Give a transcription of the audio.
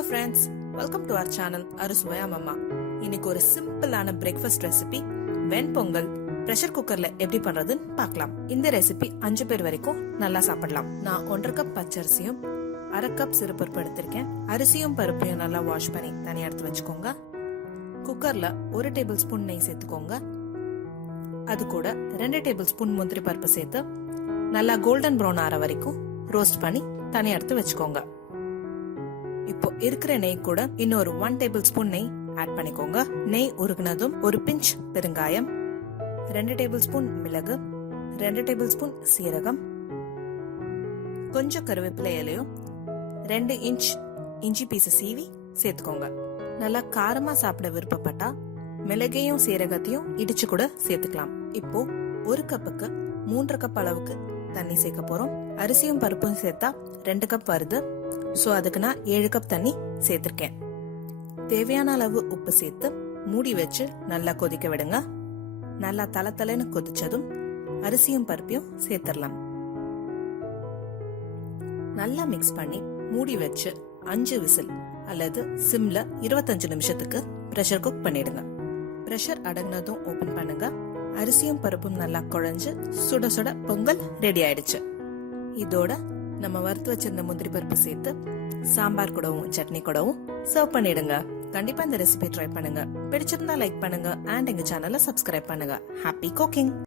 Hello friends, welcome to our channel Arusuvaya Mama. இன்னைக்கு ஒரு சிம்பிளான பிரேக்ஃபாஸ்ட் ரெசிபி வெண் பொங்கல் பிரஷர் குக்கர்ல எப்படி பண்றதுன்னு பார்க்கலாம். இந்த ரெசிபி 5 பேர் வரைக்கும் நல்லா சாப்பிடலாம். நான் 1.5 கப் பச்சரிசியும் 1/2 கப் சிறுபருப்பு எடுத்திருக்கேன். அரிசியும் பருப்பையும் நல்லா வாஷ் பண்ணி தனியா எடுத்து வச்சுக்கோங்க. குக்கர்ல 1 டேபிள் ஸ்பூன் நெய் சேர்த்துக்கோங்க. அது கூட 2 டேபிள் ஸ்பூன் முந்திரி பருப்பு சேர்த்து நல்லா கோல்டன் ப்ரௌன் ஆற வரைக்கும் ரோஸ்ட் பண்ணி தனியா எடுத்து வச்சுக்கோங்க. இப்போ இருக்கிற நெய் கூட இன்னொரு 1 டேபிள் ஸ்பூன் நெய் ஆட் பண்ணிக்கோங்க. நெய் உருகுனதும் ஒரு பிஞ்ச் பெருங்காயம், 2 டேபிள் ஸ்பூன் மிளகு, 2 டேபிள் ஸ்பூன் சீரகம், கொஞ்சம் கருவேப்பிலை இலையும் 2 இன்ச் இஞ்சி பீஸ் சீவி சேர்த்துக்கோங்க. நல்லா காரமா சாப்பிட விருப்பப்பட்டா மிளகையும் சீரகத்தையும் இடிச்சு கூட சேர்த்துக்கலாம். இப்போ 1 கப்புக்கு 3.5 கப் அளவுக்கு தண்ணி சேர்க்க போறோம். அரிசியும் பருப்பும் சேர்த்தா 2 கப் வருது. சோ அதுக்கு நான் 7 கப் தண்ணி சேர்த்திருக்கேன். தேவையான அளவு உப்பு சேர்த்து மூடி வச்சு நல்லா கொதிக்க விடுங்க. நல்லா தளன்னு கொதிச்சதும் அரிசியும் பருப்பையும் சேர்த்திடலாம். நல்லா மிக்ஸ் பண்ணி மூடி வச்சு 5 விசில் அல்லது சிம்ல 25 நிமிஷத்துக்கு பிரஷர் குக் பண்ணிடுங்க. பிரஷர் அடங்கினதும் ஓபன் பண்ணுங்க. அரிசியும் பருப்பும் நல்லா குழஞ்சு சுட சுட பொங்கல் ரெடி ஆயிடுச்சு. இதோட நம்ம வறுத்து வச்சிருந்த முந்திரி பருப்பு சேர்த்து சாம்பார் கூடவும் சட்னி கூடவும் சர்வ் பண்ணிடுங்க. கண்டிப்பா இந்த ரெசிபி ட்ரை பண்ணுங்க. பிடிச்சிருந்தா லைக் பண்ணுங்க அண்ட் எங்க சேனலை சப்ஸ்கிரைப் பண்ணுங்க. Happy cooking.